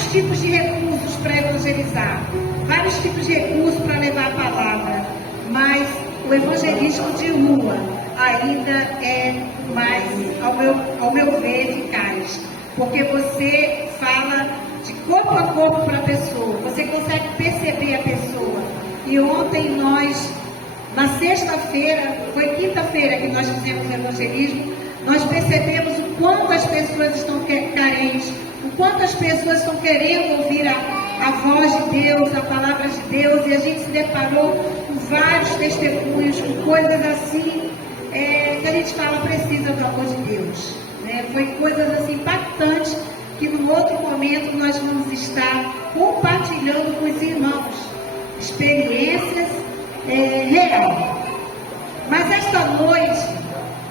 vários tipos de recursos para evangelizar, vários tipos de recursos para levar a palavra, mas o evangelismo de rua ainda é mais, ao meu ver, eficaz, porque você fala de corpo a corpo para a pessoa, você consegue perceber a pessoa. E ontem nós, na sexta-feira, foi quinta-feira que nós fizemos o evangelismo, nós percebemos o quanto as pessoas estão carentes, o quanto as pessoas estão querendo ouvir a voz de Deus, a palavra de Deus, e a gente se deparou com vários testemunhos, com coisas assim, que a gente fala, precisa do amor de Deus. Né? Foi coisas assim impactantes, que no outro momento nós vamos estar compartilhando com os irmãos, experiências reais. Mas esta noite,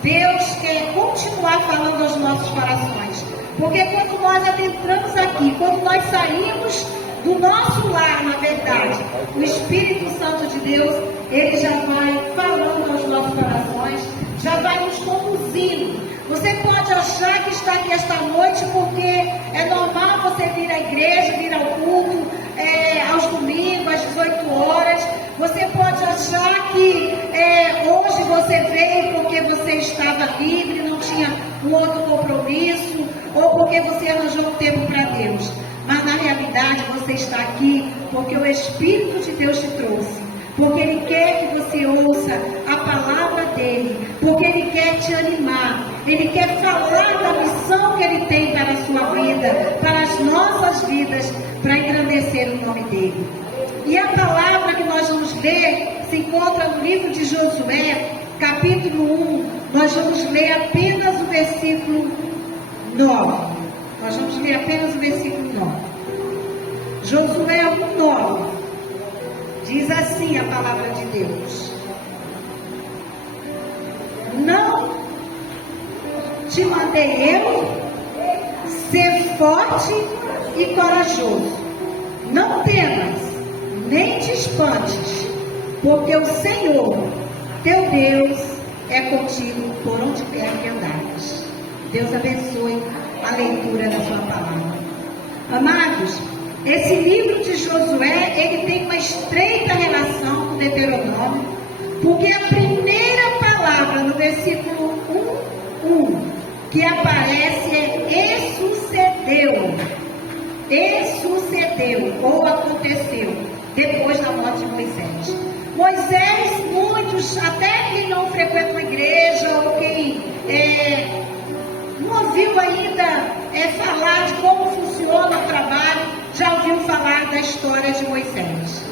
Deus quer continuar falando aos nossos corações, porque quando nós adentramos aqui, quando nós saímos do nosso lar, na verdade, o Espírito Santo de Deus, ele já vai falando aos nossos corações, já vai nos conduzindo. Você pode achar que está aqui esta noite porque é normal você vir à igreja, vir ao culto, aos domingos, às 18 horas. Você pode achar que hoje você veio porque você estava livre, não tinha um outro compromisso, ou porque você arranjou um tempo para Deus. Mas na realidade você está aqui porque o Espírito de Deus te trouxe. Porque Ele quer que você ouça a palavra dEle. Porque Ele quer te animar. Ele quer falar da missão que Ele tem para a sua vida, para as nossas vidas, para engrandecer o nome dEle. E a palavra que nós vamos ler se encontra no livro de Josué, capítulo 1. Nós vamos ler apenas o versículo 9. Nós vamos ler apenas o versículo 9. Josué 1:9. Diz assim a palavra de Deus: não te mandei eu ser forte e corajoso. Não temas, nem te espantes, porque o Senhor, teu Deus, é contigo por onde quer que andares. Deus abençoe a leitura da sua palavra. Amados, esse livro de Josué, ele tem uma estreita relação com Deuteronômio, porque a primeira palavra no versículo 1, que aparece é sucedeu, ou aconteceu, depois da morte de Moisés. Moisés, muitos, até quem não frequenta a igreja, ou quem não ouviu ainda falar de como funciona o trabalho, já ouviu falar da história de Moisés.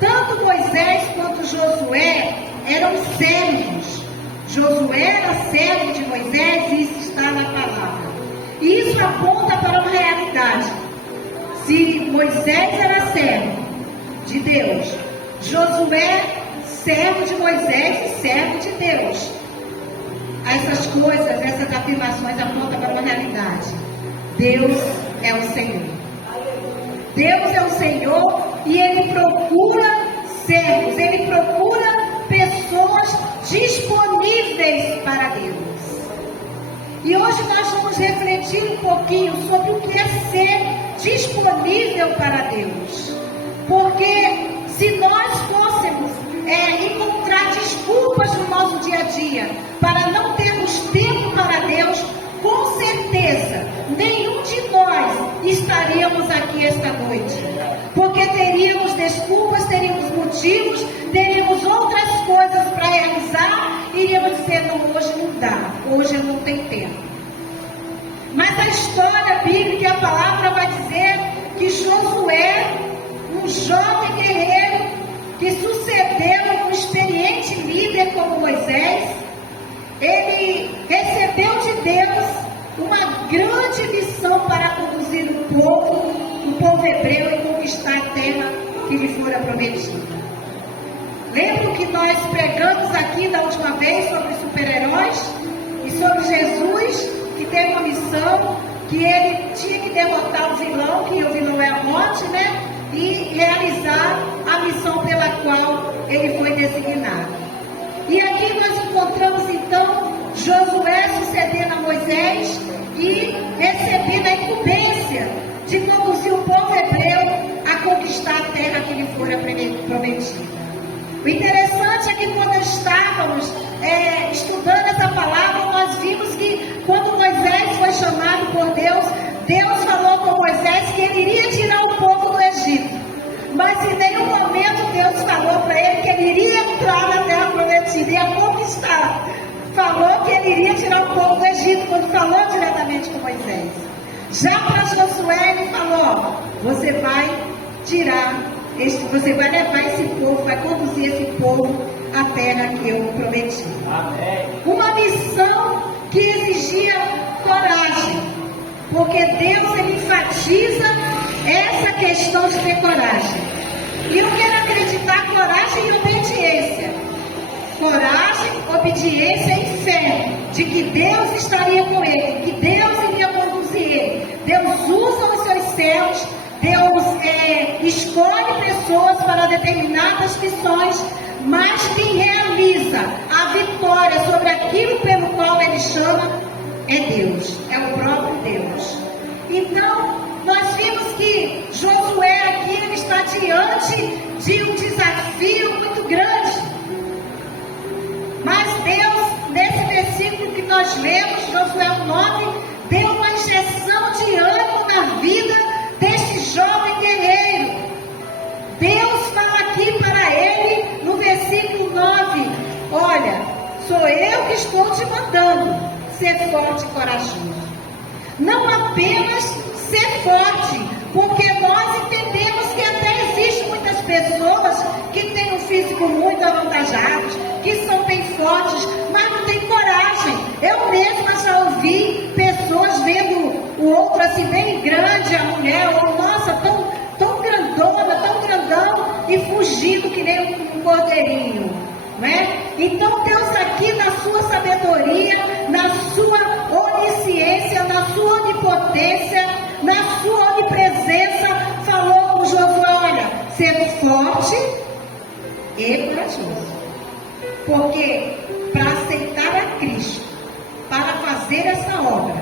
Tanto Moisés quanto Josué eram servos. Josué era servo de Moisés, e isso está na palavra. E isso aponta para uma realidade. Se Moisés era servo de Deus, Josué, servo de Moisés e servo de Deus, essas coisas, essas afirmações apontam para uma realidade. Deus é o Senhor. Deus é o Senhor e Ele procura servos, Ele procura pessoas disponíveis para Deus. E hoje nós vamos refletir um pouquinho sobre o que é ser disponível para Deus. Porque se nós fôssemos encontrar desculpas no nosso dia a dia para não termos tempo para Deus, com certeza nenhum de nós estaríamos aqui esta noite. Porque teríamos desculpas, teríamos motivos, teríamos outras coisas para realizar, iríamos dizer, não, hoje não dá, hoje eu não tenho tempo. Mas a história bíblica e a palavra vai dizer que Josué, um jovem guerreiro que sucedeu um experiente líder como Moisés, ele recebeu de Deus uma grande missão para conduzir o povo hebreu e conquistar a terra que lhe fora prometida. Lembro que nós pregamos aqui da última vez sobre super-heróis e sobre Jesus, que teve uma missão, que ele tinha que derrotar o vilão, que o vilão é a morte, né? E realizar a missão pela qual ele foi designado. E aqui nós encontramos então Josué sucedendo a Moisés e recebendo a incumbência de conduzir o povo hebreu a conquistar a terra que lhe fora prometida. O interessante é que quando estávamos estudando essa palavra, nós vimos que quando Moisés foi chamado por Deus, Deus falou com Moisés que ele iria tirar o povo do Egito. Mas em nenhum momento Deus falou para ele que ele iria entrar na terra prometida, ia conquistar. Falou que ele iria tirar o povo do Egito, quando falou diretamente com Moisés. Já para Josué ele falou, você vai levar esse povo, vai conduzir esse povo à terra que eu prometi. Amém. Uma missão que exigia coragem, porque Deus ele enfatiza essa questão de ter coragem. E eu quero acreditar coragem e obediência. Coragem, obediência e fé de que Deus estaria com ele, que Deus iria conduzir ele. Deus usa os seus servos, Deus escolhe pessoas para determinadas missões, mas quem realiza a vitória sobre aquilo pelo qual ele chama é Deus, é o próprio Deus. Então, nós vimos que Josué aqui ele está diante de um desafio muito grande. Mas Deus, nesse versículo que nós lemos, Josué 9, deu uma injeção de ânimo na vida deste jovem guerreiro. Deus fala aqui para ele, no versículo 9, olha, sou eu que estou te mandando ser forte e corajoso. Não apenas ser forte, porque nós entendemos que até existem muitas pessoas que têm um físico muito avantajado, que são bem fortes, mas não têm coragem. Eu mesma já ouvi pessoas vendo o outro assim bem grande, a mulher, ou nossa, tão grandona, tão grandão, e fugindo que nem um cordeirinho, não é? Então Deus aqui na sua sabedoria, na sua onisciência, na sua onipotência, na sua onipresença, falou com Josué, olha, ser forte e corajoso. Porque para aceitar a Cristo, para fazer essa obra,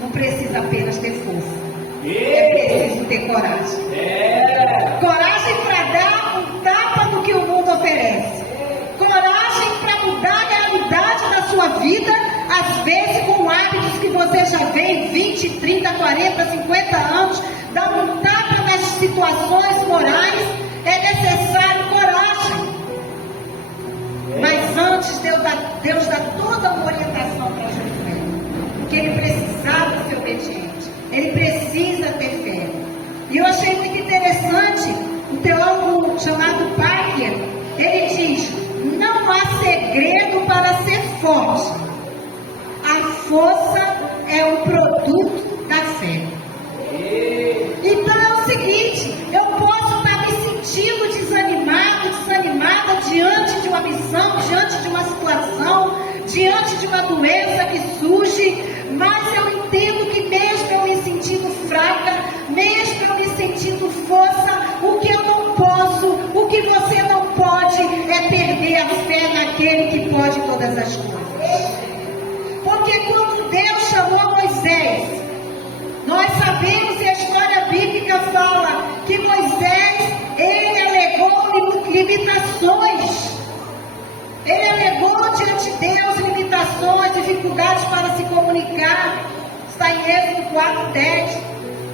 não precisa apenas ter força. É preciso ter coragem. Coragem para dar um tapa no que o mundo oferece. Coragem para mudar a realidade da sua vida, às vezes com hábitos que você já vem 20, 30, 40, 50 anos, dar um tapa nas situações morais, é necessário coragem. Mas antes Deus dá toda uma orientação para Josué, porque ele precisava ser obediente, ele precisa ter fé. E eu achei muito interessante, um teólogo chamado Parker, ele diz, não há segredo para ser forte, a força é um produto da fé. Então é o seguinte, eu posso estar me sentindo desanimada diante de uma missão, diante de uma situação, diante de uma doença que surge, mas eu entendo que mesmo eu me sentindo fraca, mesmo eu me sentindo força, o que eu não posso, o que você não pode é perder a fé naquele que pode todas as coisas. Porque quando Deus chamou Moisés, nós sabemos, e a história bíblica fala, que Moisés, ele alegou limitações. Ele alegou diante de Deus limitações, dificuldades para se comunicar. Está em Êxodo 4:10.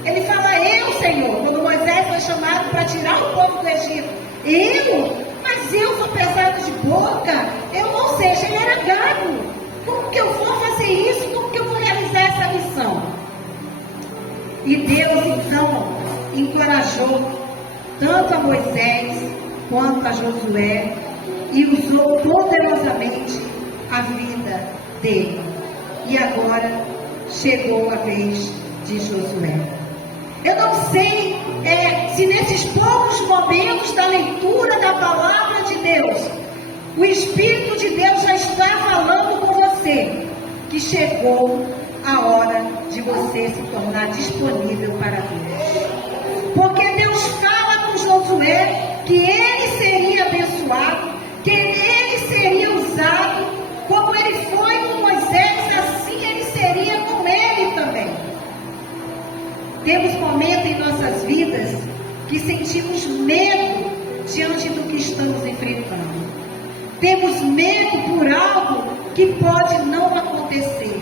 Ele fala, eu, Senhor, quando Moisés foi chamado para tirar o povo do Egito. Mas eu sou pesado de boca. Ou seja, ele era gago. Como que eu vou fazer isso? Como que eu vou realizar essa missão? E Deus, então, encorajou tanto a Moisés quanto a Josué e usou poderosamente a vida dele. E agora chegou a vez de Josué. Eu não sei se nesses poucos momentos da leitura da palavra de Deus, o Espírito de Deus já está falando com você que chegou a hora de você se tornar disponível para Deus. Porque Deus fala com Josué que ele seria abençoado, que ele seria usado, como ele foi com Moisés, assim ele seria com ele também. Temos momentos em em nossas vidas que sentimos medo diante do que estamos enfrentando. Temos medo por algo que pode não acontecer.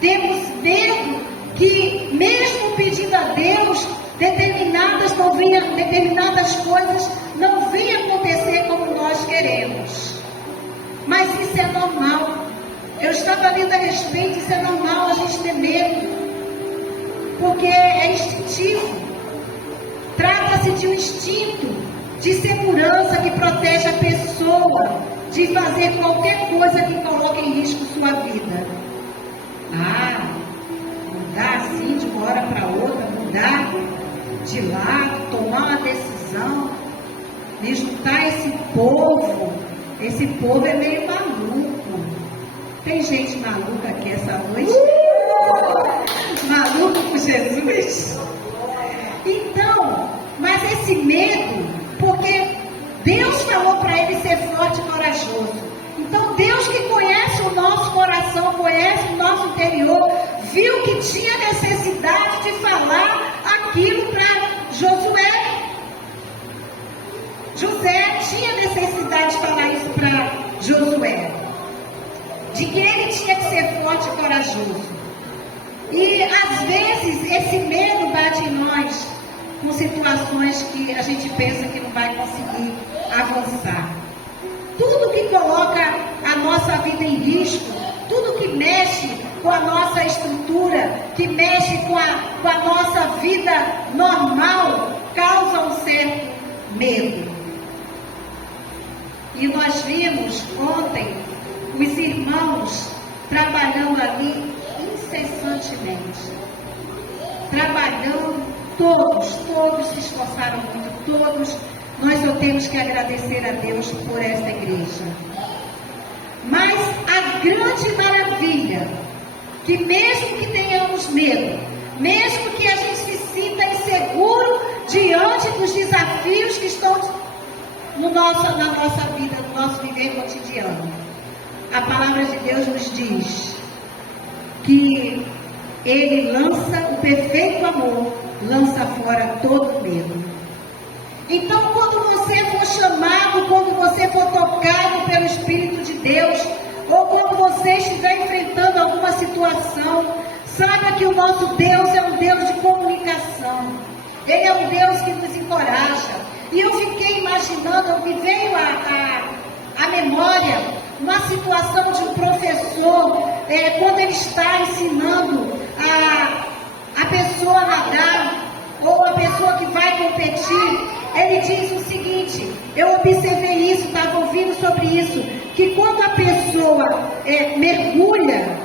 Temos medo que, mesmo pedindo a Deus, determinadas coisas não venham acontecer como nós queremos. Mas isso é normal. Eu estava lendo a respeito, isso é normal a gente ter medo. Porque é instintivo. Trata-se de um instinto de segurança que protege a pessoa de fazer qualquer coisa que coloque em risco sua vida. Mudar assim de uma hora para outra, mudar de lado, tomar uma decisão, me juntar a esse povo é meio maluco. Tem gente maluca aqui essa noite? Maluco por Jesus? Então, mas esse medo, porque Deus falou para ele ser forte e corajoso. Então Deus, que conhece o nosso coração, conhece o nosso interior, viu que tinha necessidade de falar aquilo para Josué. José tinha necessidade de falar isso para Josué, de que ele tinha que ser forte e corajoso. E às vezes esse medo bate em nós com situações que a gente pensa que não vai conseguir avançar. Tudo que coloca a nossa vida em risco, tudo que mexe com a nossa estrutura, que mexe com a nossa vida normal, causa um certo medo. E nós vimos ontem os irmãos trabalhando ali incessantemente. Trabalhando, todos se esforçaram muito, todos. Nós só temos que agradecer a Deus por esta igreja. Mas a grande maravilha, que mesmo que tenhamos medo, mesmo que a gente se sinta inseguro diante dos desafios que estão na nossa vida, no nosso viver cotidiano, a palavra de Deus nos diz que Ele lança o perfeito amor, lança fora todo medo. Então, quando você for chamado, quando você for tocado pelo Espírito de Deus, ou quando você estiver enfrentando alguma situação, saiba que o nosso Deus é um Deus de comunicação. Ele é um Deus que nos encoraja. E eu fiquei imaginando, me veio a memória, uma situação de um professor, quando ele está ensinando a pessoa a nadar, ou a pessoa que vai competir, ele diz o seguinte, eu observei isso, estava ouvindo sobre isso, que quando a pessoa mergulha,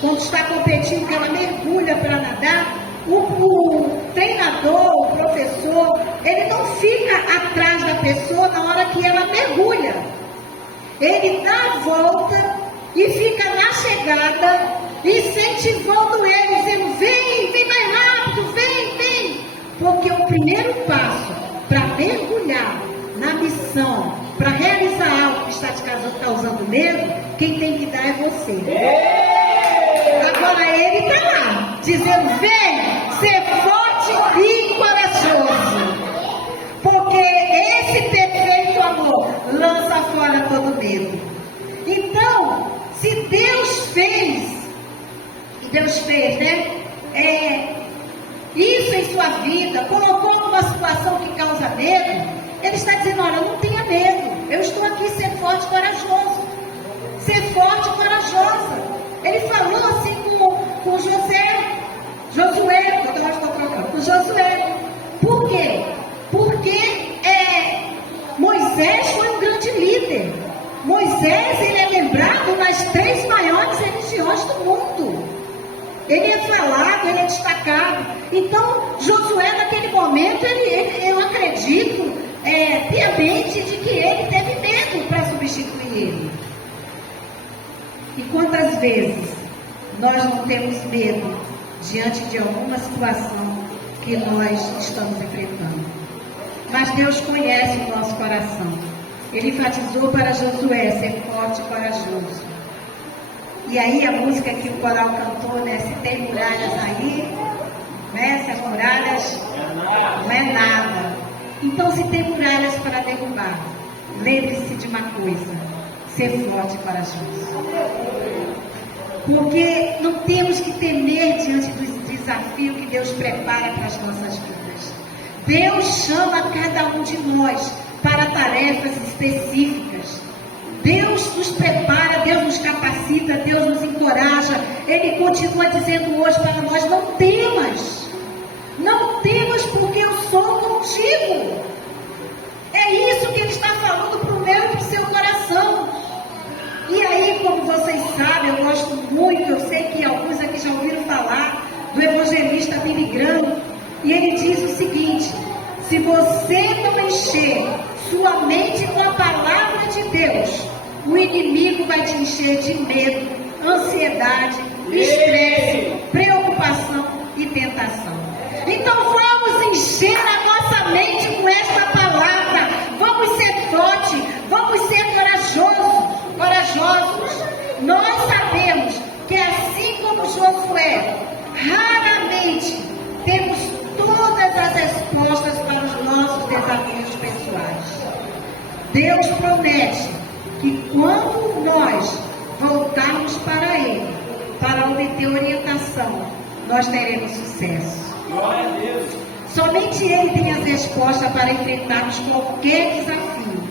quando está competindo, que ela mergulha para nadar, o treinador, o professor, ele não fica atrás da pessoa na hora que ela mergulha. Ele dá a volta e fica na chegada, incentivando ele, dizendo, vem mais rápido, vem. Porque o primeiro passo para mergulhar na missão, para realizar algo que está te causando medo, quem tem que dar é você. Agora ele está lá, dizendo, vem, ser forte e corajoso. Porque esse perfeito amor lança fora todo medo. Então, se Deus fez, né? Isso em sua vida, colocou numa situação que causa medo, Ele está dizendo, olha, não tenha medo, eu estou aqui ser forte e corajoso. Ser forte e corajosa. Ele falou assim com Josué. Por quê? Porque Moisés foi um grande líder. Moisés, ele é lembrado nas 3 maiores religiões do mundo. Ele é falado, ele é destacado. Então, Josué, naquele momento, eu acredito piamente de que ele teve medo para substituir ele. E quantas vezes nós não temos medo diante de alguma situação que nós estamos enfrentando? Mas Deus conhece o nosso coração. Ele enfatizou para Josué ser forte e corajoso. E aí a música que o coral cantou, né? Se tem muralhas aí, né? Essas muralhas não é nada. Então, se tem muralhas para derrubar, lembre-se de uma coisa: ser forte e corajoso. Porque não temos que temer diante dos desafios que Deus prepara para as nossas vidas. Deus chama cada um de nós para tarefas específicas. Deus nos prepara, Deus nos capacita, Deus nos encoraja. Ele continua dizendo hoje para nós: não temas. Não temas, porque eu sou contigo. É isso que Ele está falando para o meu e para o seu coração. E aí, como vocês sabem, eu gosto muito, eu sei que alguns aqui já ouviram falar do evangelista Billy Graham, e ele diz o seguinte: se você não encher sua mente com a palavra de Deus, o inimigo vai te encher de medo, ansiedade, estresse, preocupação e tentação. Então vamos encher a nossa mente com esta palavra. Vamos ser fortes, vamos ser corajosos. Nós sabemos que assim como Josué, raramente temos todas as respostas para os nossos desafios pessoais. Deus promete que quando nós voltarmos para Ele, para obter orientação, nós teremos sucesso. Glória a Deus. Somente Ele tem as respostas para enfrentarmos qualquer desafio.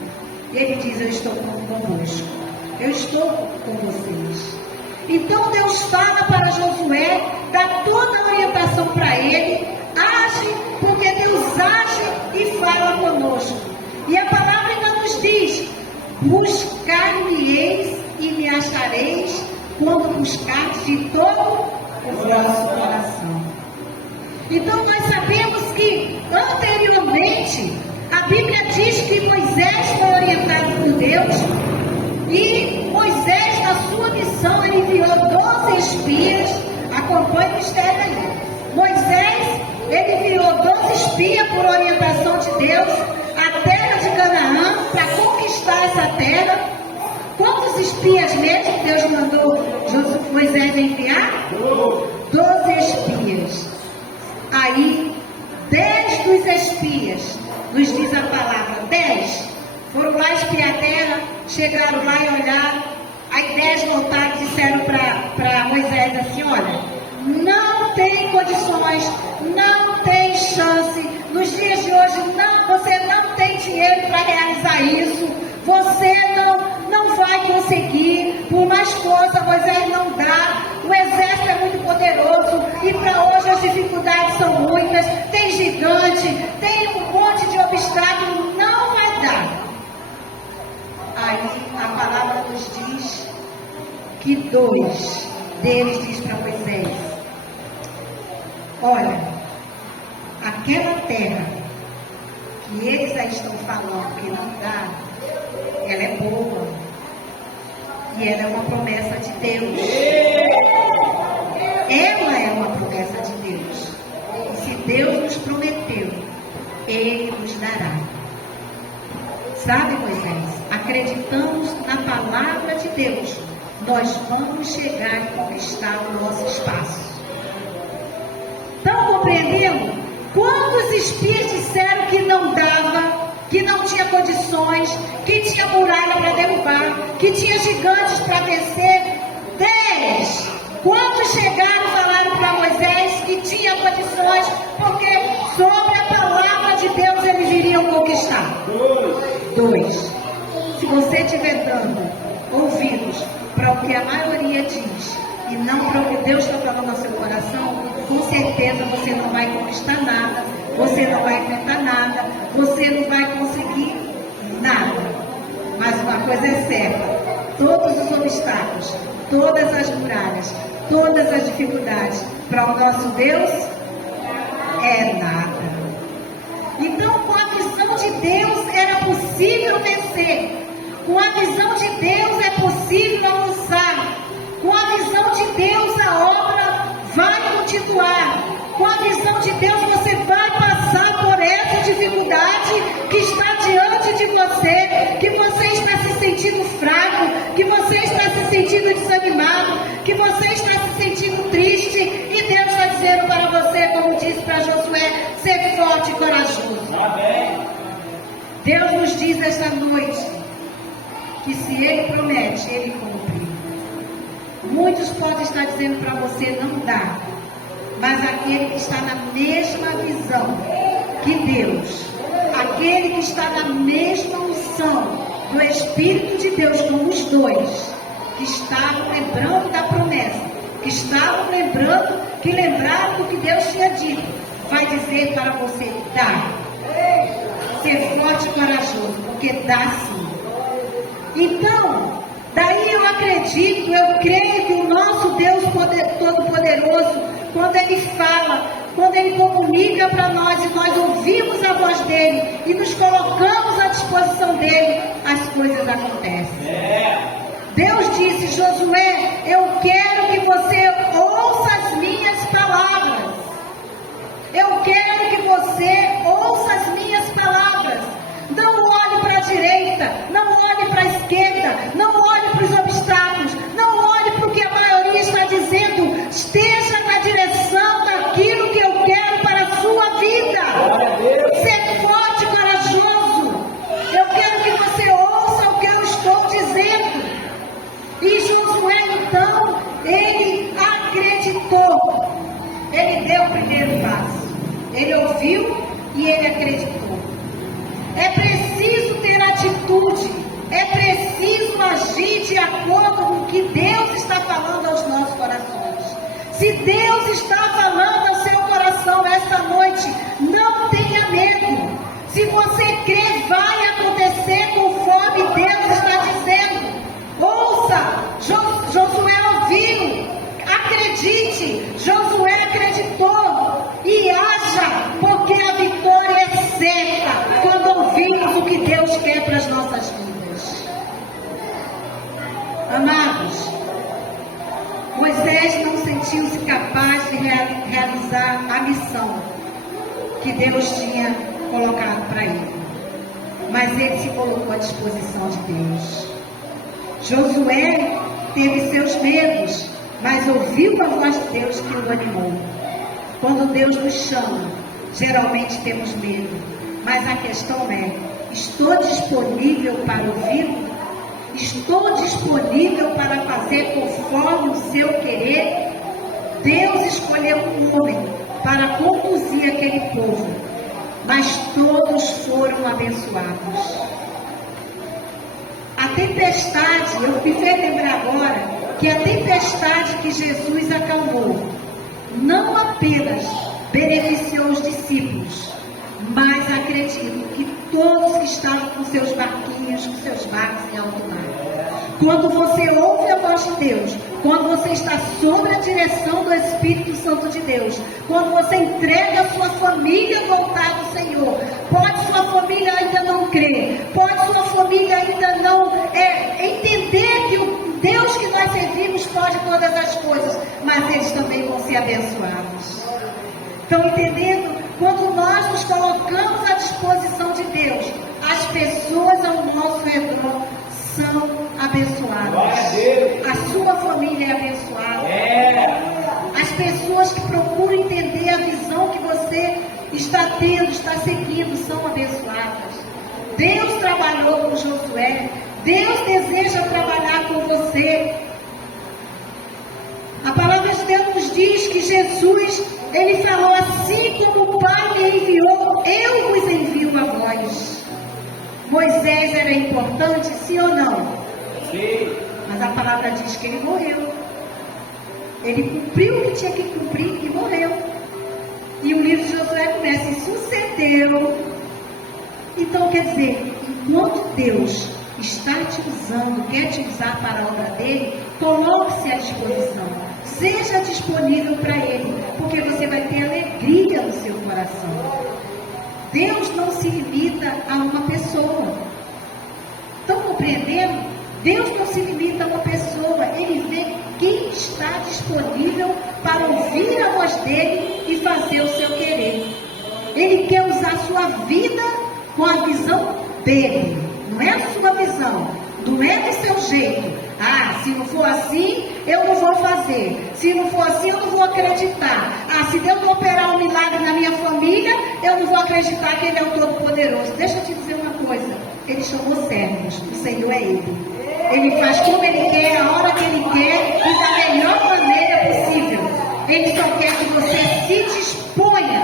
E Ele diz: eu estou convosco. Eu estou com vocês. Então Deus fala para Josué, dá toda a orientação para ele, age, porque Deus age e fala conosco. E a palavra ainda nos diz: buscar-me-eis e me achareis, quando buscardes de todo o vosso coração. Então nós sabemos que anteriormente a Bíblia diz que Moisés foi orientado por Deus, e Moisés, na sua missão, ele enviou 12 espias. Acompanhe o mistério aí. Moisés, ele enviou 12 espias por orientação de Deus à terra de Canaã, para conquistar essa terra. Quantos espias mesmo Deus mandou Moisés enviar? 12 espias. Aí, 10 dos espias, nos diz a palavra, 10 foram lá espiar a terra, chegaram lá e olharam. Aí 10 voltaram e disseram para Moisés assim: olha, não tem condições, não tem chance, nos dias de hoje você não tem dinheiro para realizar isso, você não vai conseguir, por mais força Moisés não dá, o exército é muito poderoso, e para hoje as dificuldades são muitas, tem gigante, tem um monte de obstáculos, não vai dar. Aí a palavra nos diz que 2 deles diz para Moisés: olha, aquela terra que eles aí estão falando que não dá, ela é boa, e ela é uma promessa de Deus. Ela é uma promessa de Deus, e se Deus nos prometeu, Ele nos dará. Sabe, Moisés, acreditamos na palavra de Deus, nós vamos chegar e conquistar o nosso espaço. Estão compreendendo? Quando os espias disseram que não dava, que não tinha condições, que tinha muralha para derrubar, que tinha gigantes para vencer, 10. Quando chegaram, falaram para Moisés que tinha condições, porque sobre a palavra de Deus eles iriam conquistar. 2. Se você estiver dando ouvidos para o que a maioria diz e não para o que Deus está falando no seu coração, com certeza você não vai conquistar nada, você não vai enfrentar nada, você não vai conseguir nada. Mas uma coisa é certa: todos os obstáculos, todas as muralhas, todas as dificuldades, para o nosso Deus é nada. Então, com a visão de Deus era possível vencer. Com a visão de Deus é possível avançar. Com a visão de Deus a obra vai continuar. Com a visão de Deus você vai passar por essa dificuldade que está diante de você, que você está se sentindo fraco, que você está se sentindo desanimado, que você está se sentindo triste, e Deus está dizendo para você, como disse forte e corajoso. Amém. Deus nos diz esta noite que se Ele promete, Ele cumpre. Muitos podem estar dizendo para você, não dá. Mas aquele que está na mesma visão que Deus, aquele que está na mesma unção do Espírito de Deus, como os dois, que estavam lembrando da promessa, que estavam que lembraram do que Deus tinha dito, vai dizer para você, dá. Ser forte e corajoso, porque dá sim. Então, daí eu acredito, eu creio que o nosso Deus Todo-Poderoso, quando Ele fala, quando Ele comunica para nós e nós ouvimos a voz dEle e nos colocamos à disposição dEle, as coisas acontecem. Deus disse, Josué, eu quero que você ouça as minhas palavras. Eu quero que você ouça as minhas palavras. Não olhe para a direita, não olhe para a esquerda, não olhe para os obstáculos, não olhe para o que a maioria está dizendo. Esteja na direção daquilo que eu quero para a sua vida. Ser forte e corajoso. Eu quero que você ouça o que eu estou dizendo. E Josué, então, ele acreditou. Ele deu o primeiro passo. Ele ouviu e ele acreditou. É preciso ter atitude. É preciso agir de acordo com o que Deus está falando aos nossos corações. Se Deus está falando ao seu coração esta noite, não tenha medo. Se você crer, vai acontecer conforme Deus está dizendo. Ouça, Josué ouviu, acredite, Josué acreditou e haja, porque a vitória é certa quando ouvimos o que Deus quer para as nossas vidas. Amados, Moisés não sentiu-se capaz de realizar a missão que Deus tinha colocado para ele, mas ele se colocou à disposição de Deus. Josué teve seus medos, mas ouviu a voz de Deus que o animou. Quando Deus nos chama, geralmente temos medo, mas a questão é, estou disponível para ouvir? Estou disponível para fazer conforme o seu querer? Deus escolheu um homem para conduzir aquele povo, mas todos foram abençoados. A tempestade, eu me fez lembrar agora que a tempestade que Jesus acalmou não apenas beneficiou os discípulos, mas acredito que todos que estavam com seus barquinhos, com seus barcos em alto mar. Quando você ouve a voz de Deus, quando você está sob a direção do Espírito Santo de Deus, quando você entrega a sua família no altar do Senhor, pode sua família ainda não crer, pode sua família ainda não entender que o Deus que nós servimos pode todas as coisas, mas eles também vão ser abençoados. Estão entendendo? Quando nós nos colocamos à disposição de Deus, as pessoas ao nosso redor são abençoadas. A sua família é abençoada. As pessoas que procuram entender a visão que você está tendo, está seguindo, são abençoadas. Deus trabalhou com Josué. Deus deseja trabalhar com você. A palavra de Deus nos diz que Jesus, ele falou assim como o Pai me enviou, eu vos envio a vós. Moisés era importante, sim ou não? Sim. Mas a palavra diz que ele morreu. Ele cumpriu o que tinha que cumprir e morreu. E o livro de Josué começa, e sucedeu. Então, quer dizer, enquanto Deus está te usando, quer te usar para a obra dele, coloque-se à disposição. Seja disponível para ele, porque você vai ter alegria no seu coração. Deus não se limita a uma pessoa. Estão compreendendo? Deus não se limita a uma pessoa. Ele vê quem está disponível para ouvir a voz dele e fazer o seu querer. Ele quer usar a sua vida com a visão dele. Não é a sua visão. Não é do seu jeito. Ah, se não for assim, eu não vou fazer. Se não for assim, eu não vou acreditar. Se Deus não operar um milagre na minha família, eu não vou acreditar que Ele é o Todo-Poderoso. Deixa eu te dizer uma coisa. Ele chamou servos. O Senhor é Ele. Ele faz como Ele quer, a hora que Ele quer e da melhor maneira possível. Ele só quer que você se disponha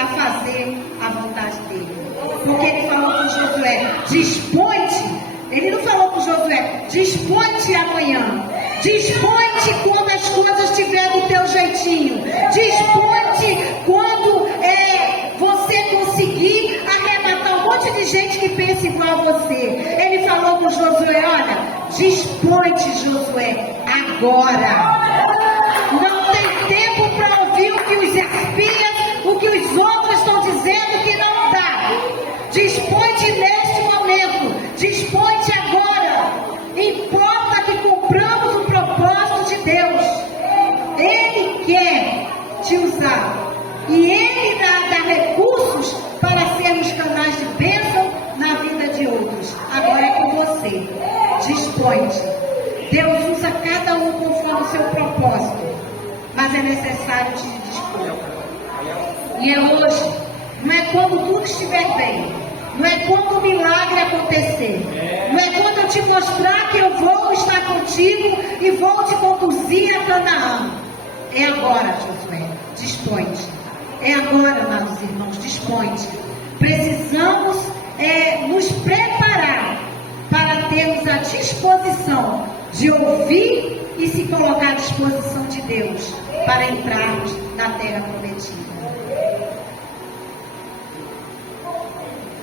a fazer a vontade dEle. Porque Ele falou com Josué, dispõe-te. Ele não falou com Josué, dispõe-te amanhã. Dispõe-te quando as coisas estiverem do teu jeitinho. Dispõe-te quando você conseguir arrebatar um monte de gente que pensa igual a você. Ele falou com Josué, olha, dispõe-te, Josué, agora. Não tem tempo para ouvir o que os espias, o que os outros estão dizendo que não dá. Dispõe-te neste momento. Dispõe-te agora. Importa que cumpramos o propósito de Deus. Ele quer te usar. E Ele dá recursos para sermos canais de bênção na vida de outros. Agora é com você. Dispõe-te. Deus usa cada um conforme o seu propósito. Mas é necessário te dispor. E é hoje. Não é quando tudo estiver bem. Não é quando o milagre acontecer. Não é quando eu te mostrar que eu vou estar contigo e vou te conduzir a Canaã. É agora, Josué. Dispõe-te. É agora, amados irmãos. Dispõe-te. Precisamos nos preparar para termos a disposição de ouvir e se colocar à disposição de Deus para entrarmos na terra prometida.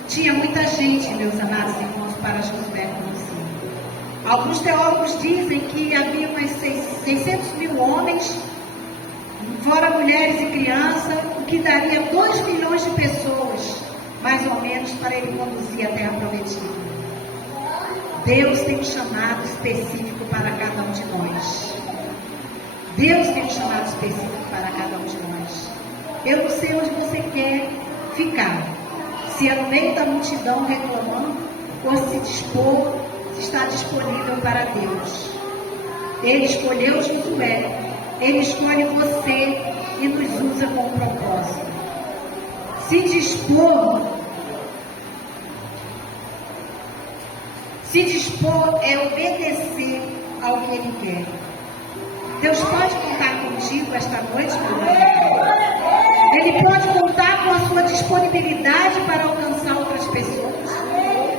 Tinha muita gente, meus amados irmãos, para Josué conduzir. Alguns teólogos dizem que havia umas 600 mil homens, fora mulheres e crianças, o que daria 2 milhões de pessoas, mais ou menos, para ele conduzir a terra prometida. Deus tem um chamado específico para cada um de nós. Deus tem um chamado específico para cada um de nós. Eu não sei onde você quer ficar. Se é no meio da multidão reclamando, ou se dispor, se está disponível para Deus. Ele escolheu Josué. Ele escolhe você e nos usa com um propósito. Se dispor é obedecer ao que Ele quer. Deus pode contar contigo esta noite, meu irmão. Ele pode contar com a sua disponibilidade para alcançar outras pessoas.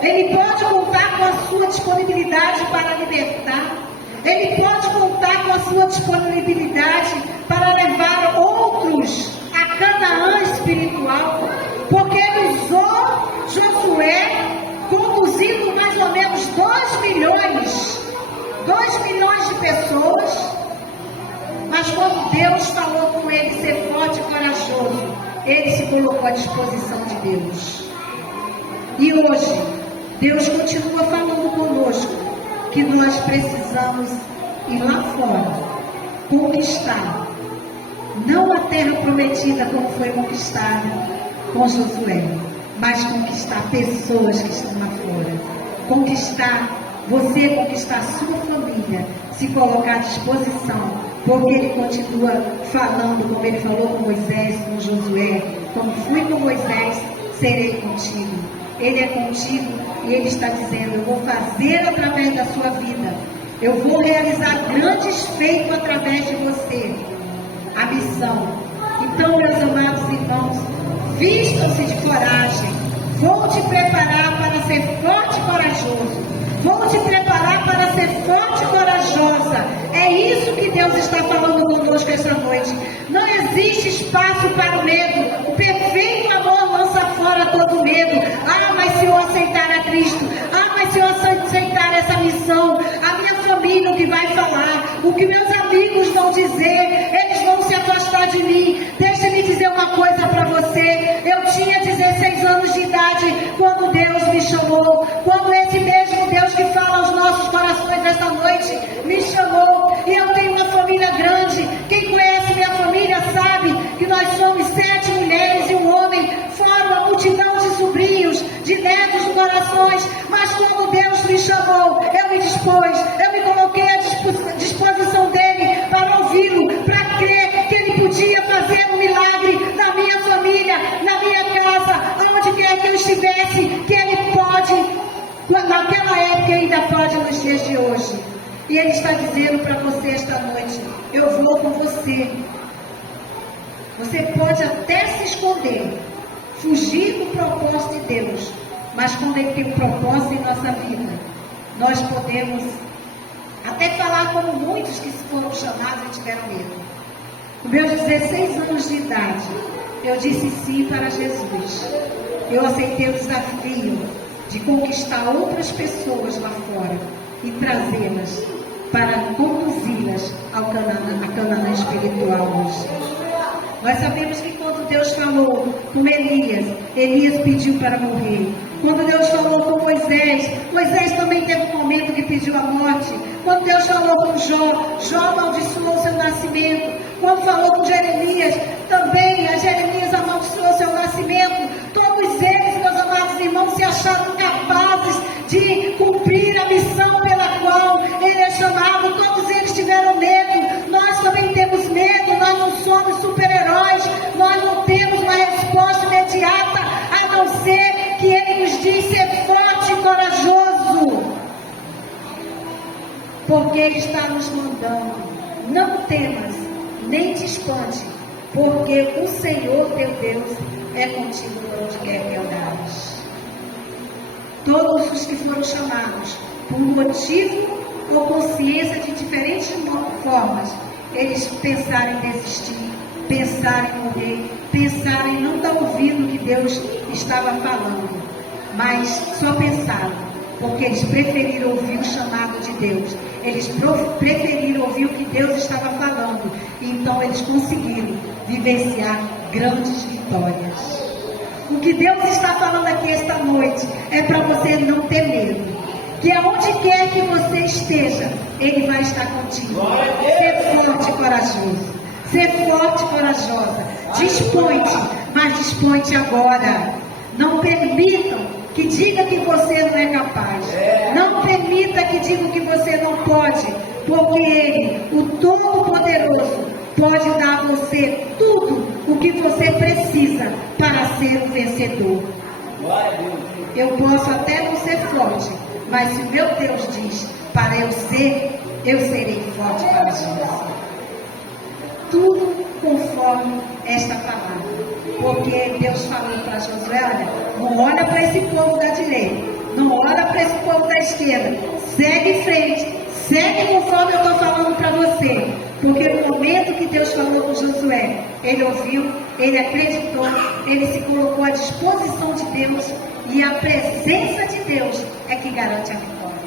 Ele pode contar com a sua disponibilidade para libertar. Ele pode contar com a sua disponibilidade para levar outros a Canaã espiritual. Porque ele usou Josué conduzindo mais ou menos 2 milhões de pessoas. Mas quando Deus falou com ele ser forte e corajoso, ele se colocou à disposição de Deus. E hoje, Deus continua falando conosco que nós precisamos ir lá fora, conquistar, não a terra prometida como foi conquistada com Josué, mas conquistar pessoas que estão lá fora, conquistar a sua família, se colocar à disposição, porque Ele continua falando, como Ele falou com Moisés, com Josué, como fui com Moisés, serei contigo. Ele é contigo e Ele está dizendo, eu vou fazer através da sua vida, eu vou realizar grandes feitos através de você, a missão. Então, meus amados irmãos, vistam-se de coragem, vou te preparar para ser forte e corajoso, vou te preparar para ser forte e corajosa. É isso que Deus está falando conosco esta noite. Não existe espaço para o medo. O perfeito amor lança fora todo medo. Mas se eu aceitar a Cristo, mas se eu aceitar essa missão, a minha família, o que vai falar, o que meus amigos vão dizer, eles vão se afastar de mim. Deixa-me dizer uma coisa para você. Eu tinha 16 anos de idade quando Deus me chamou, quando esse mesmo Deus que fala aos nossos corações esta noite me chamou. E eu tenho uma família grande. Quem conhece minha família sabe que nós somos 7 mulheres e um homem, fora uma multidão de sobrinhos, de netos, de corações. Mas quando Deus me chamou, eu me dispus, eu me coloquei à disposição dele. dias de hoje. E Ele está dizendo para você esta noite: eu vou com você. Você pode até se esconder, fugir do propósito de Deus, mas quando Ele tem um propósito em nossa vida, nós podemos até falar como muitos que foram chamados e tiveram medo. Com meus 16 anos de idade, eu disse sim para Jesus. Eu aceitei o desafio de conquistar outras pessoas lá fora e trazê-las para conduzi-las ao Canaã espiritual hoje. Nós sabemos que quando Deus falou com Elias, Elias pediu para morrer. Quando Deus falou com Moisés, Moisés também teve um momento que pediu a morte. Quando Deus falou com Jó, Jó amaldiçoou seu nascimento. Quando falou com Jeremias, também a Jeremias amaldiçoou seu nascimento. Todos eles, meus amados irmãos, se acharam capazes de cumprir a missão pela qual ele é chamado. Todos eles tiveram medo. Nós também temos medo. Nós não somos super-heróis. Nós não temos uma resposta imediata, a não ser que Ele nos diz ser forte e corajoso. Porque Ele está nos mandando: não temas, nem te espante, porque o Senhor teu Deus é contigo por onde quer que andares. Todos os que foram chamados por motivo ou consciência de diferentes formas, eles pensaram em desistir, pensaram em morrer, pensaram em não estar ouvindo o que Deus estava falando, mas só pensaram, porque eles preferiram ouvir o chamado de Deus, eles preferiram ouvir o que Deus estava falando, e então eles conseguiram vivenciar grandes vitórias. O que Deus está falando aqui esta noite é para você não ter medo, que aonde quer que você esteja, Ele vai estar contigo. Ser forte e corajoso, ser forte e corajosa. Dispõe-te, mas dispõe-te agora. Não permitam que diga que você não é capaz. Não permita que digam que você não pode, porque Ele, o Todo-Poderoso, pode dar a você tudo o que você precisa para ser um vencedor. Eu posso até não ser forte, mas se o meu Deus diz para eu ser, eu serei forte e corajoso. Tudo conforme esta palavra. Porque Deus falou para Josué: olha, não olha para esse povo da direita, não olha para esse povo da esquerda, segue em frente, segue conforme eu estou falando para você. Porque no momento que Deus falou com Josué, ele ouviu, ele acreditou, ele se colocou à disposição de Deus, e a presença de Deus é que garante a vitória.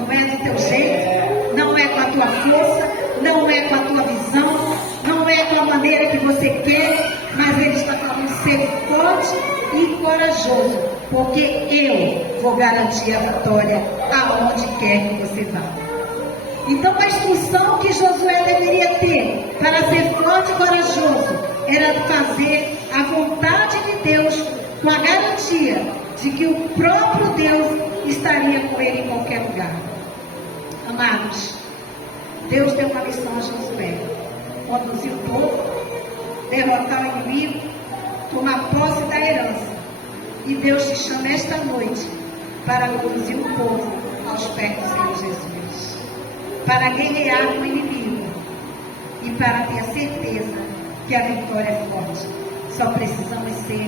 Não é do teu jeito, não é com a tua força, não é com a tua visão, não é com a maneira que você quer, mas Ele está falando: ser forte e corajoso, porque eu vou garantir a vitória aonde quer que você vá. Então a instrução que Josué deveria ter para ser forte e corajoso era fazer a vontade de Deus, com a garantia de que o próprio Deus estaria com ele em qualquer lugar. Amados, Deus deu uma missão a Josué: conduzir o povo, derrotar o inimigo, tomar posse da herança. E Deus te chama esta noite para conduzir o povo aos pés do Senhor Jesus, para guerrear com o inimigo e para ter a certeza que a vitória é forte. Só precisamos ser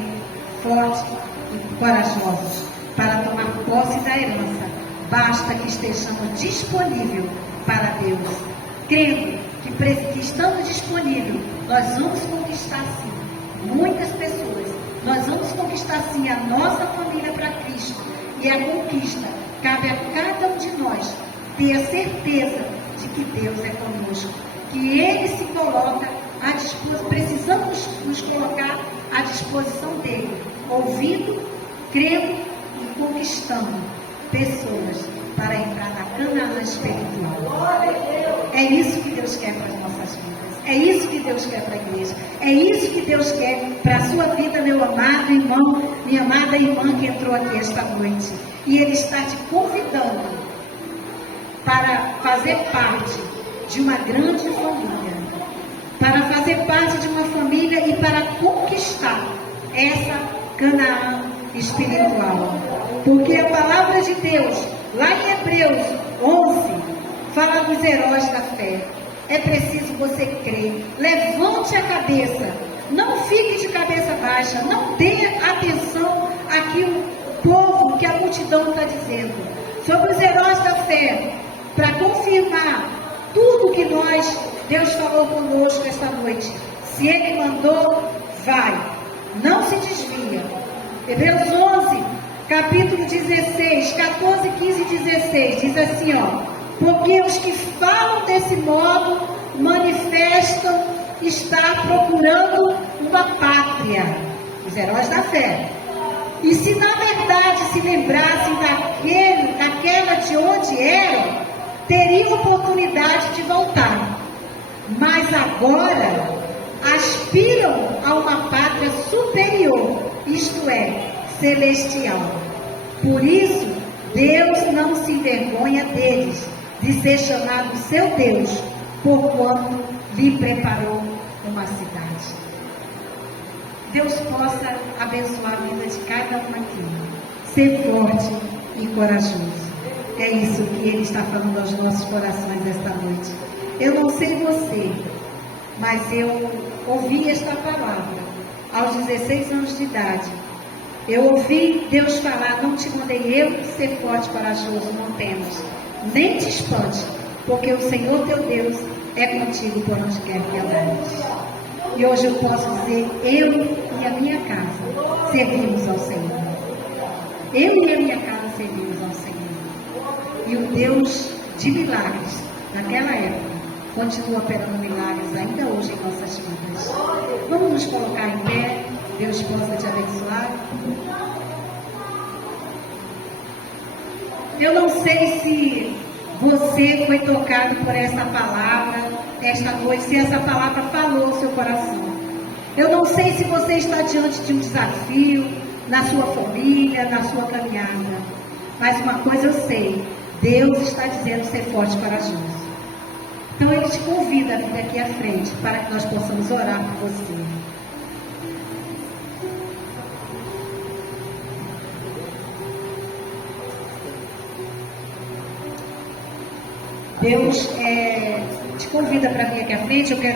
fortes e corajosos para tomar posse da herança. Basta que estejamos disponíveis para Deus, crendo que estando disponíveis, nós vamos conquistar sim muitas pessoas, nós vamos conquistar sim a nossa família para Cristo. E a conquista cabe a cada um de nós ter a certeza de que Deus é conosco, que Ele se coloca à disposição. Precisamos nos colocar à disposição dEle, ouvindo, crendo e conquistando pessoas para entrar na Canaã espiritual. É isso que Deus quer para as nossas vidas. É isso que Deus quer para a igreja. É isso que Deus quer para a sua vida, meu amado irmão, minha amada irmã que entrou aqui esta noite. E Ele está te convidando para fazer parte de uma grande família. Para fazer parte de uma família e para conquistar essa Canaã espiritual. Porque a palavra de Deus Lá em Hebreus 11, fala dos heróis da fé. É preciso você crer. Levante a cabeça. Não fique de cabeça baixa. Não dê atenção àquilo que o povo, que a multidão está dizendo. Sobre os heróis da fé. Para confirmar tudo que Deus falou conosco esta noite. Se Ele mandou, vai. Não se desvia. Hebreus 11, capítulo 16, 14, 15 e 16. Diz assim, porque os que falam desse modo manifestam estar procurando uma pátria. Os heróis da fé. E se na verdade se lembrassem daquela de onde eram, teriam oportunidade de voltar. Mas agora aspiram a uma pátria superior, isto é, celestial. Por isso, Deus não se envergonha deles, de ser chamado seu Deus, porquanto lhe preparou uma cidade. Deus possa abençoar a vida de cada um aqui. Ser forte e corajoso. É isso que Ele está falando aos nossos corações esta noite. Eu não sei você, mas eu ouvi esta palavra aos 16 anos de idade. Eu ouvi Deus falar, não te mandei eu ser forte e corajoso, não temas. Nem te espante, porque o Senhor teu Deus é contigo por onde quer que andares. E hoje eu posso dizer, eu e a minha casa servimos ao Senhor. Eu e a minha casa servimos ao Senhor. E o Deus de milagres, naquela época, continua operando milagres ainda hoje em nossas vidas. Vamos nos colocar em pé. Deus possa te abençoar. Eu não sei se você foi tocado por essa palavra esta noite, se essa palavra falou no seu coração. Eu não sei se você está diante de um desafio na sua família, na sua caminhada. Mas uma coisa eu sei, Deus está dizendo ser forte e corajoso. Então Ele te convida a vir aqui à frente para que nós possamos orar por você. Deus te convida para vir aqui à frente. Eu quero